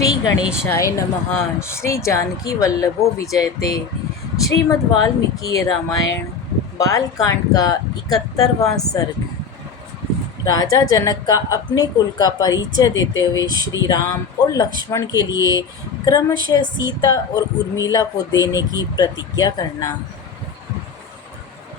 श्री गणेशाय नमः। श्री जानकी वल्लभो विजयते। श्रीमद् वाल्मीकि रामायण बालकांड का 71वां सर्ग। राजा जनक का अपने कुल का परिचय देते हुए श्री राम और लक्ष्मण के लिए क्रमशः सीता और उर्मिला को देने की प्रतिज्ञा करना।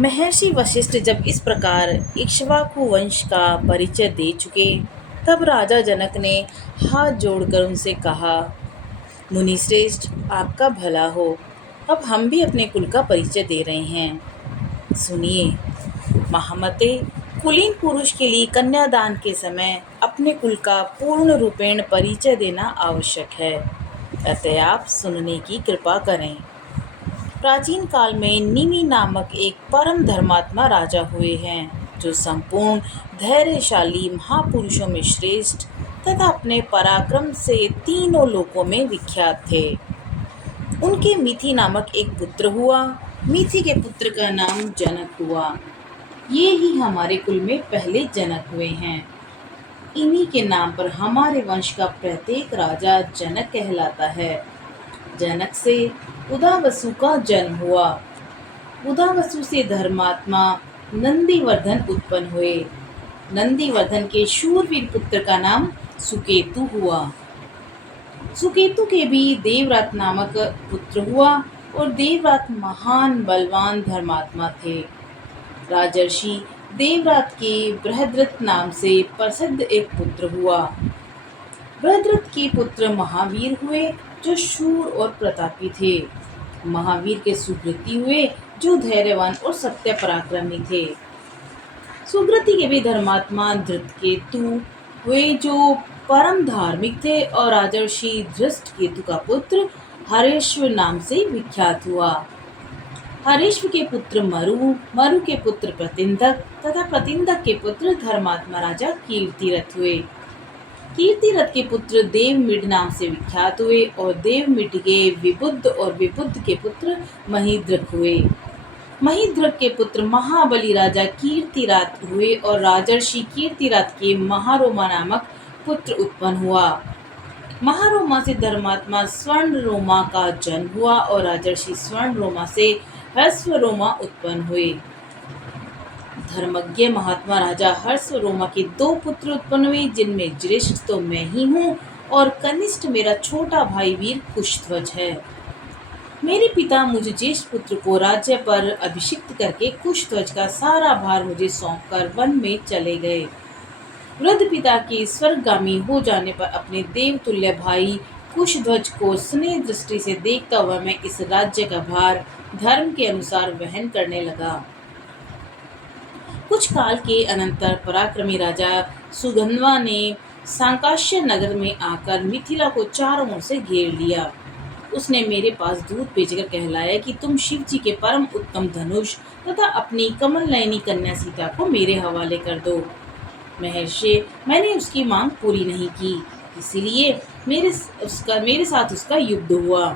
महर्षि वशिष्ठ जब इस प्रकार इक्ष्वाकु वंश का परिचय दे चुके, तब राजा जनक ने हाथ जोड़कर उनसे कहा, मुनिश्रेष्ठ, आपका भला हो। अब हम भी अपने कुल का परिचय दे रहे हैं। सुनिए, महामते, कुलीन पुरुष के लिए कन्यादान के समय अपने कुल का पूर्ण रूपेण परिचय देना आवश्यक है। अतः आप सुनने की कृपा करें। प्राचीन काल में निमि नामक एक परम धर्मात्मा राजा हुए हैं, जो संपूर्ण धैर्यशाली महापुरुषों में श्रेष्ठ तथा अपने पराक्रम से तीनों लोकों में विख्यात थे। उनके मिथि नामक एक पुत्र हुआ। मिथि के पुत्र का नाम जनक हुआ। ये ही हमारे कुल में पहले जनक हुए हैं। इन्हीं के नाम पर हमारे वंश का प्रत्येक राजा जनक कहलाता है। जनक से उदावसु का जन्म हुआ। उदावसु से धर्मात्मा नंदीवर्धन उत्पन्न हुए। नंदीवर्धन के शूरवीर पुत्र का नाम सुकेतु हुआ। सुकेतु के भी देवव्रत नामक पुत्र हुआ, और देवव्रत महान बलवान धर्मात्मा थे। राजर्षि देवव्रत के बृहद्रथ नाम से प्रसिद्ध एक पुत्र हुआ। बृहद्रथ के पुत्र महावीर हुए, जो शूर और प्रतापी थे। महावीर के सुकृति हुए, जो धैर्यवान और सत्य पराक्रमी थे। सुकृति के भी धर्मात्मा धृतकेतु हुए, जो परम धार्मिक थे, और राजर्षि धृष्टकेतु का पुत्र हरेश्वर नाम से विख्यात हुआ। हरेश्वर के पुत्र मरु, मरु के पुत्र प्रतिंधक तथा प्रतिंधक के पुत्र धर्मात्मा राजा कीर्तिरथ हुए। कीर्तिरथ के पुत्र देवमिड नाम से विख्यात हुए, और देवमिड के विबुद्ध और विबुद्ध के पुत्र महिद्रक हुए। महिद्रक के पुत्र महाबली राजा कीर्तिरात हुए, और राजर्षि कीर्तिरात के महारोमा नामक पुत्र उत्पन्न हुआ। महारोमा से धर्मात्मा स्वर्णरोमा का जन्म हुआ, और राजर्षि स्वर्णरोमा से हर्षरोमा उत्पन्न हुए। धर्मज्ञ महात्मा राजा हर्षरोमा के 2 पुत्र उत्पन्न हुए, जिनमें ज्येष्ठ तो मैं ही हूँ, और कनिष्ठ मेरा छोटा भाई वीर कुशध्वज है। मेरे पिता मुझे ज्येष्ठ पुत्र को राज्य पर अभिषिक्त करके कुशध्वज का सारा भार मुझे सौंपकर वन में चले गए। वृद्ध पिता के स्वर्गगामी हो जाने पर अपने देवतुल्य भाई कुशध्वज को स्नेह दृष्टि से देखता हुआ मैं इस राज्य का भार धर्म के अनुसार वहन करने लगा। कुछ काल के अनंतर पराक्रमी राजा सुगंधवा ने सांकाश्य नगर में आकर मिथिला को चारों ओर से घेर लिया। उसने मेरे पास दूत भेजकर कहलाया कि तुम शिव जी के परम उत्तम धनुष तथा अपनी कमल नयनी कन्या सीता को मेरे हवाले कर दो। महर्षि, मैंने उसकी मांग पूरी नहीं की, इसीलिए मेरे साथ उसका युद्ध हुआ।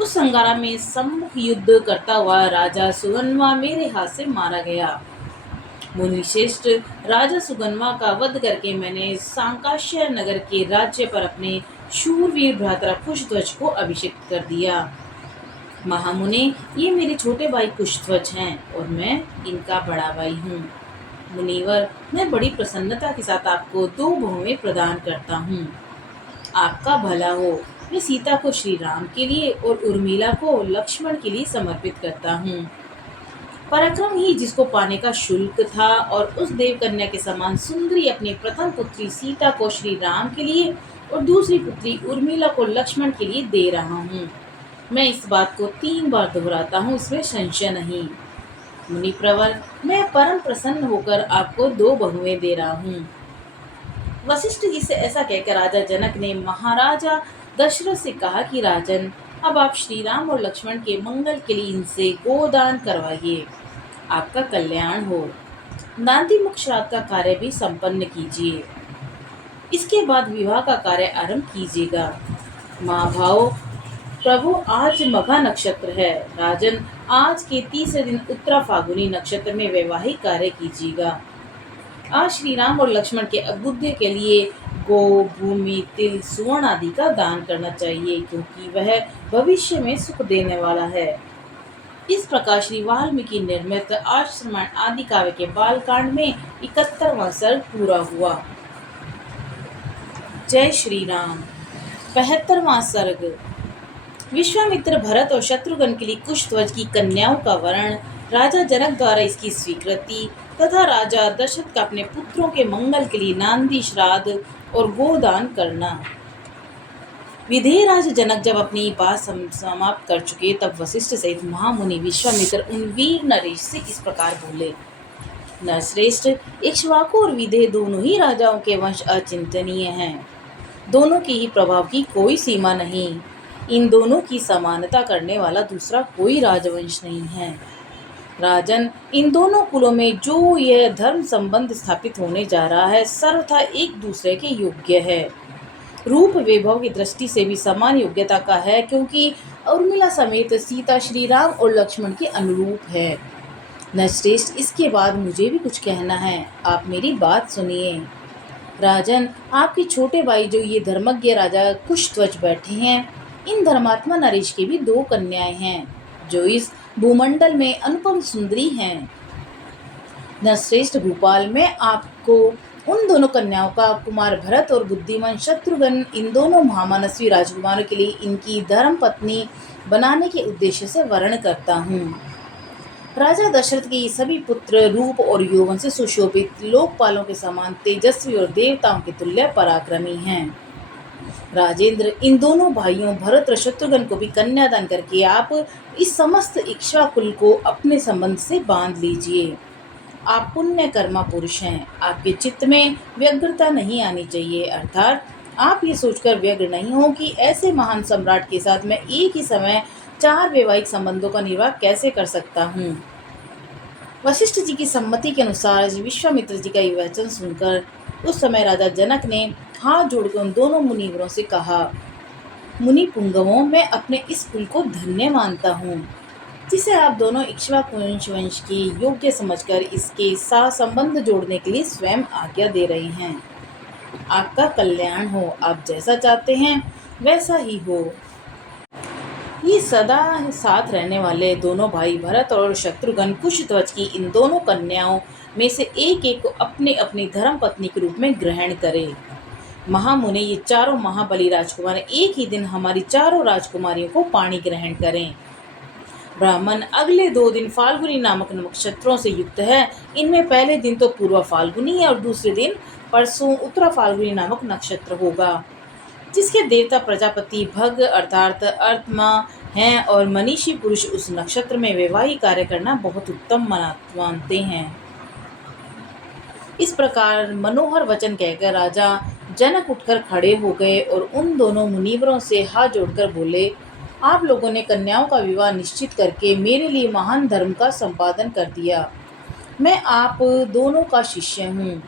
उस संग्राम में सम्मुख युद्ध करता हुआ राजा सुगन्वा मेरे हाथ से मारा गया। मुनिश्रेष्ठ, राजा सुगन्वा का वध करके मैंने सांकाश्य नगर के राज्य पर अपने शूरवीर भ्राता कुशध्वज को अभिषिक्त कर दिया। महामुने, ये मेरे छोटे भाई कुशध्वज हैं, और मैं इनका बड़ा भाई हूँ। मुनिवर, मैं बड़ी प्रसन्नता के साथ आपको 2 बहुएं प्रदान करता हूँ। आपका भला हो। मैं सीता को श्री राम के लिए और उर्मिला को लक्ष्मण के लिए समर्पित करता हूँ। पराक्रम ही जिसको पाने का शुल्क था, और उस देवकन्या के समान सुंदरी अपनी प्रथम पुत्री सीता को श्री राम के लिए और दूसरी पुत्री उर्मिला को लक्ष्मण के लिए दे रहा हूँ। मैं इस बात को 3 बार दोहराता हूँ, इसमें संशय नहीं। मुनि प्रवर, मैं परम प्रसन्न होकर आपको 2 बहुएं दे रहा हूँ। वशिष्ठ जी से ऐसा कहकर राजा जनक ने महाराजा दशरथ से कहा कि राजन, अब आप श्री राम और लक्ष्मण के मंगल के लिए इनसे गोदान करवाइए। आपका कल्याण हो। नांदी मुख श्राद्ध का कार्य भी संपन्न कीजिए। इसके बाद विवाह का कार्य आरंभ कीजिएगा। महाभाव प्रभु, आज मघा नक्षत्र है। राजन, आज के 3 दिन उत्तरा फागुनी नक्षत्र में वैवाहिक कार्य कीजिएगा। आज श्री राम और लक्ष्मण के अभ्युदय के लिए गो, भूमि, तिल, सुवर्ण आदि का दान करना चाहिए, क्योंकि वह भविष्य में सुख देने वाला है। इस प्रकार श्री वाल्मीकि निर्मित आश्रमण आदि काव्य के बालकांड में 71वां सर्ग पूरा हुआ। जय श्री राम। 72वां सर्ग। विश्वामित्र, भरत और शत्रुघ्न के लिए कुशध्वज की कन्याओं का वरण, राजा जनक द्वारा इसकी स्वीकृति तथा राजा दशरथ का अपने पुत्रों के मंगल के लिए नांदी श्राद्ध और गोदान करना। विधेयराज जनक जब अपनी बात समाप्त कर चुके, तब वशिष्ठ सहित महामुनि विश्वामित्र उन वीर नरेश से इस प्रकार बोले। नरश्रेष्ठ, इक्ष्वाकु और विधेय दोनों ही राजाओं के वंश अचिंतनीय हैं। दोनों की ही प्रभाव की कोई सीमा नहीं। इन दोनों की समानता करने वाला दूसरा कोई राजवंश नहीं है। राजन, इन दोनों कुलों में जो यह धर्म संबंध स्थापित होने जा रहा है, सर्वथा एक दूसरे के योग्य है। रूप वैभव की दृष्टि से भी समान योग्यता का है, क्योंकि उर्मिला समेत सीता श्री राम और लक्ष्मण के अनुरूप है। नरश्रेष्ठ, इसके बाद मुझे भी कुछ कहना है, आप मेरी बात सुनिए। राजन, आपके छोटे भाई जो ये धर्मज्ञ राजा कुशध्वज बैठे हैं, इन धर्मात्मा नरेश के भी 2 कन्याएं हैं, जो इस भूमंडल में अनुपम सुंदरी हैं। नरश्रेष्ठ भूपाल, मैं आपको उन दोनों कन्याओं का कुमार भरत और बुद्धिमान शत्रुघ्न, इन दोनों महामनस्वी राजकुमारों के लिए इनकी धर्म पत्नी बनाने के उद्देश्य से वर्ण करता हूँ। राजा दशरथ के सभी पुत्र रूप और यौवन से सुशोभित, लोकपालों के समान तेजस्वी और देवताओं के तुल्य पराक्रमी हैं। राजेंद्र, इन दोनों भाइयों भरत और शत्रुघ्न को भी कन्यादान करके आप इस समस्त इक्ष्वाकुल को अपने संबंध से बांध लीजिए। आप पुण्य कर्मा पुरुष हैं। आपके चित्त में व्यग्रता नहीं आनी चाहिए, अर्थात आप ये सोचकर व्यग्र नहीं हो कि ऐसे महान सम्राट के साथ मैं एक ही समय 4 वैवाहिक संबंधों का निर्वाह कैसे कर सकता हूँ। वशिष्ठ जी की सम्मति के अनुसार विश्वामित्र जी का ये वचन सुनकर उस समय राजा जनक ने हाथ जोड़कर उन दोनों मुनिवरों से कहा, मुनि पुंगवों, मैं अपने इस कुल को धन्य मानता हूँ, जिसे आप दोनों इक्ष्वाकु वंश की योग्य समझकर इसके साथ संबंध जोड़ने के लिए स्वयं आज्ञा दे रहे हैं। आपका कल्याण हो। आप जैसा चाहते हैं वैसा ही हो। ये सदा साथ रहने वाले दोनों भाई भरत और शत्रुघ्न कुशध्वज की इन दोनों कन्याओं में से एक एक को अपनी अपनी धर्म पत्नी के रूप में ग्रहण करें। महामुनि, ये चारों महाबली राजकुमार एक ही दिन हमारी चारों राजकुमारियों को पाणी ग्रहण करें। ब्राह्मण, अगले 2 दिन फाल्गुनी नामक नक्षत्रों से युक्त है। इनमें पहले दिन तो पूर्व फाल्गुनी है और दूसरे दिन परसों उत्तरा फाल्गुनी नामक नक्षत्र होगा, जिसके देवता प्रजापति भग अर्थात अर्थमा हैं और मनीषी पुरुष उस नक्षत्र में वैवाहिक कार्य करना बहुत उत्तम मानते हैं। इस प्रकार मनोहर वचन कहकर राजा जनक उठकर खड़े हो गए और उन दोनों मुनिवरों से हाथ जोड़कर बोले, आप लोगों ने कन्याओं का विवाह निश्चित करके मेरे लिए महान धर्म का संपादन कर दिया। मैं आप दोनों का शिष्य हूँ।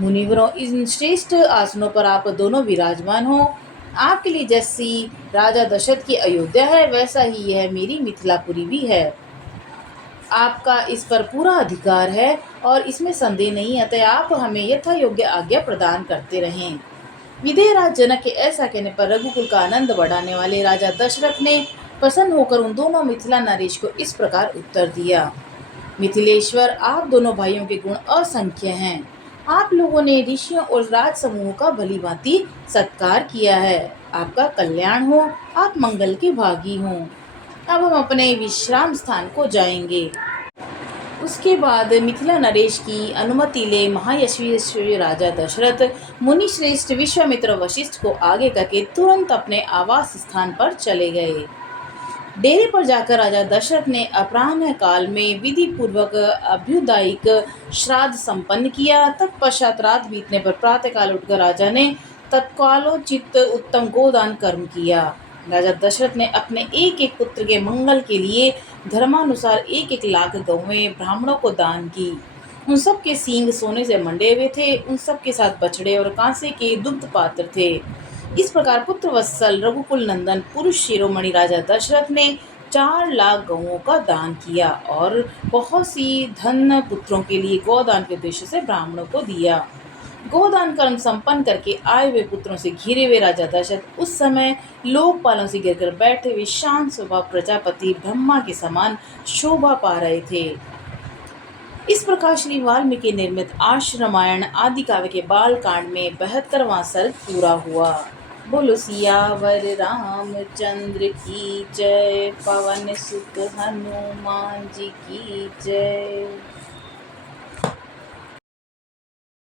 मुनिवरों, इन श्रेष्ठ आसनों पर आप दोनों विराजमान हो। आपके लिए जैसी राजा दशरथ की अयोध्या है, वैसा ही यह मेरी मिथिलापुरी भी है। आपका इस पर पूरा अधिकार है और इसमें संदेह नहीं, अतः आप हमें यथा योग्य आज्ञा प्रदान करते रहें। विधेयराज जनक के ऐसा कहने पर रघुकुल का आनंद बढ़ाने वाले राजा दशरथ ने प्रसन्न होकर उन दोनों मिथिला नरेश को इस प्रकार उत्तर दिया। मिथिलेश्वर, आप दोनों भाइयों के गुण असंख्य हैं। आप लोगों ने ऋषियों और राज समूह का भली भांति सत्कार किया है। आपका कल्याण हो। आप मंगल के भागी हों। अब हम अपने विश्राम स्थान को जाएंगे। उसके बाद मिथिला नरेश की अनुमति ले महायशस्वी राजा दशरथ मुनि श्रेष्ठ विश्वामित्र वशिष्ठ को आगे करके तुरंत अपने आवास स्थान पर चले गए। डेरे पर जाकर राजा दशरथ ने अपराह्न काल में विधि पूर्वक अभ्युदायिक श्राद्ध संपन्न किया। तत्पश्चात रात बीतने पर प्रातःकाल उठकर राजा ने तत्कालोचित उत्तम गोदान कर्म किया। राजा दशरथ ने अपने एक एक पुत्र के मंगल के लिए धर्मानुसार 1-1 लाख गौवें ब्राह्मणों को दान की। उन सब के सींग सोने से मंडे हुए थे। उन सब के साथ बछड़े और कांसे के दुग्ध पात्र थे। इस प्रकार पुत्र वत्सल रघुकुल नंदन पुरुष शिरोमणि राजा दशरथ ने 4 लाख गौओं का दान किया और बहुत सी धन पुत्रों के लिए गौदान के उद्देश्य से ब्राह्मणों को दिया। गोदान कर्म संपन्न करके आए हुए पुत्रों से घिरे हुए राजा दशरथ उस समय लोकपालों से गिरकर बैठे हुए शांत स्वभाव प्रजापति ब्रह्मा के समान शोभा पा रहे थे। इस प्रकार श्री वाल्मीकि निर्मित आर्ष रामायण आदि काव्य के बाल कांड में 72वां सर्ग पूरा हुआ। बोलो सियावर रामचंद्र की जय, पवन सुत हनुमान जी की जय।